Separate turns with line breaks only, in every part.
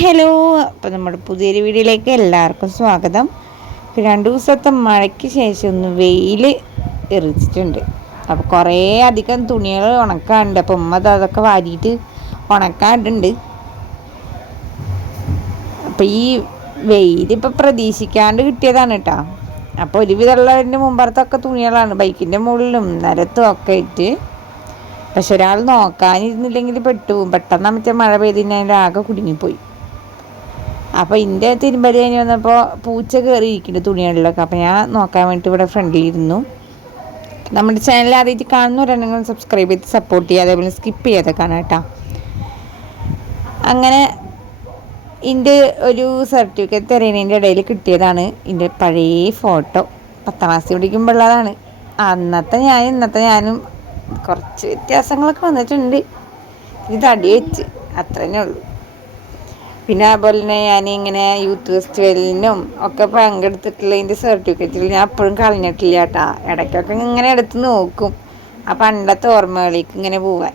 Hello അപ്പോൾ നമ്മുടെ പുതിയൊരു വീഡിയോയിലേക്ക് എല്ലാവർക്കും സ്വാഗതം. രണ്ട് ദിവസത്തെ മഴയ്ക്ക് ശേഷം ഒന്ന് വെയിൽ എറിച്ചിട്ടുണ്ട്. അപ്പോൾ കുറേ അധികം തുണികൾ ഉണക്കാനുണ്ട്. അപ്പോൾ ഉമ്മ അതൊക്കെ വാരിയിട്ട് ഉണക്കാനുണ്ട്. അപ്പോൾ ഈ വെയിൽ ഇപ്പോൾ പ്രതീക്ഷിക്കാണ്ട് കിട്ടിയതാണ് കേട്ടോ. അപ്പോൾ ഒരുവിധമുള്ളതിന്റെ മുമ്പറത്തൊക്കെ തുണികളാണ്. ബൈക്കിന്റെ മുകളിലും നിരത്തും ഒക്കെ ഇട്ട് പക്ഷെ ഒരാൾ നോക്കാനിരുന്നില്ലെങ്കിൽ പെട്ടു. പെട്ടെന്ന് മറ്റേ മഴ പെയ്തിന്റെ ആകെ കുടുങ്ങിപ്പോയി. അപ്പോൾ എന്റെ തിരുമ്പലി കഴിഞ്ഞ് വന്നപ്പോൾ പൂച്ച കയറിയിരിക്കുന്നുണ്ട് തുണികളിലൊക്കെ. അപ്പോൾ ഞാൻ നോക്കാൻ വേണ്ടിയിട്ട് ഇവിടെ ഫ്രണ്ടിലിരുന്നു. നമ്മുടെ ചാനൽ ആദ്യമായിട്ട് ഒരെണ്ണങ്ങൾ സബ്സ്ക്രൈബ് ചെയ്ത് സപ്പോർട്ട് ചെയ്യുക അതേപോലെ സ്കിപ്പ് ചെയ്യാതെ കാണാം കേട്ടോ. അങ്ങനെ എന്റെ ഒരു സർട്ടിഫിക്കറ്റ് തരുന്നതിന്റെ ഇടയിൽ കിട്ടിയതാണ് എന്റെ പഴയ ഫോട്ടോ പത്താം ക്ലാസ് പഠിക്കുമ്പോഴുള്ളതാണ് അന്നത്തെ ഞാൻ ഇന്നത്തെ ഞാനും കുറച്ച് വ്യത്യാസങ്ങളൊക്കെ വന്നിട്ടുണ്ട്. ഇത് തടി വെച്ച് അത്രേ ഉള്ളൂ. പിന്നെ അതുപോലെ തന്നെ ഞാൻ ഇങ്ങനെ യൂത്ത് ഫെസ്റ്റിവലിനും ഒക്കെ പങ്കെടുത്തിട്ടുള്ള പങ്കെടുത്തിട്ടുള്ളതിന്റെ സർട്ടിഫിക്കറ്റിൽ ഞാൻ അപ്പോഴും കളഞ്ഞിട്ടില്ല കേട്ടാ ഇടയ്ക്കൊക്കെ ഇങ്ങനെ എടുത്ത് നോക്കും. ആ പണ്ടത്തെ ഓർമ്മകളിലേക്ക് ഇങ്ങനെ പോവാൻ.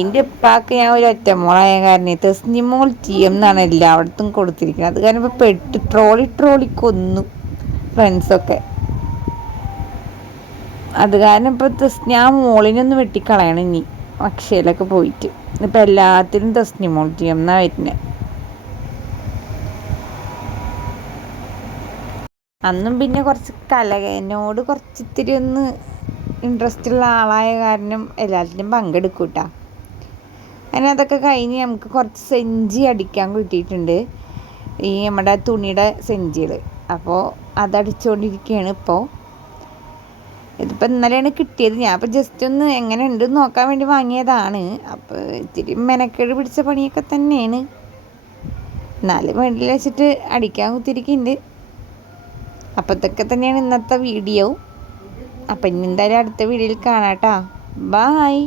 എന്റെ ഉപ്പാക്ക് ഞാൻ ഒരു ഒറ്റമോളായ കാരണം തെസ്നിമോൾ ടി എം എന്നാണ് എല്ലായിടത്തും കൊടുത്തിരിക്കുന്നത്. അത് കാരണം ഇപ്പോൾ പെട്ട് ട്രോളി ട്രോളി കൊന്നു ഫ്രണ്ട്സൊക്കെ അത് കാരണം ഇപ്പോൾ ഞാൻ മോളിനൊന്ന് വെട്ടിക്കളയണം ഇനി. അക്ഷയയിലൊക്കെ പോയിട്ട്. ഇപ്പം എല്ലാത്തിനും തെസ്നിമോൾ ടി എം എന്നാണ് വരുന്നത് അന്നും പിന്നെ കുറച്ച് കലനോട് കുറച്ച് ഇത്തിരി ഒന്ന് ഇൻട്രസ്റ്റ് ഉള്ള ആളായ കാരണം എല്ലാത്തിനും പങ്കെടുക്കും കേട്ടോ അങ്ങനെ അതൊക്കെ കഴിഞ്ഞ് നമുക്ക് കുറച്ച് സെഞ്ചി അടിക്കാൻ കിട്ടിയിട്ടുണ്ട്. ഈ നമ്മുടെ തുണിയുടെ സെഞ്ചികൾ അപ്പോൾ അതടിച്ചുകൊണ്ടിരിക്കുകയാണ് ഇപ്പോൾ ഇതിപ്പോൾ ഇന്നലെയാണ് കിട്ടിയത്. ഞാൻ ഇപ്പോൾ ജസ്റ്റ് ഒന്ന് എങ്ങനെ ഉണ്ട് നോക്കാൻ വേണ്ടി വാങ്ങിയതാണ്. അപ്പോൾ ഇത്തിരി മെനക്കേട് പിടിച്ച പണിയൊക്കെ തന്നെയാണ്. എന്നാലും വേണ്ടിയിൽ വെച്ചിട്ട് അടിക്കാൻ കുത്തിരിക്കുന്നുണ്ട് അപ്പോൾ ഇതൊക്കെ തന്നെയാണ് ഇന്നത്തെ വീഡിയോ അപ്പം ഇനി എന്തായാലും അടുത്ത വീഡിയോയിൽ കാണാം കേട്ടോ ബായ്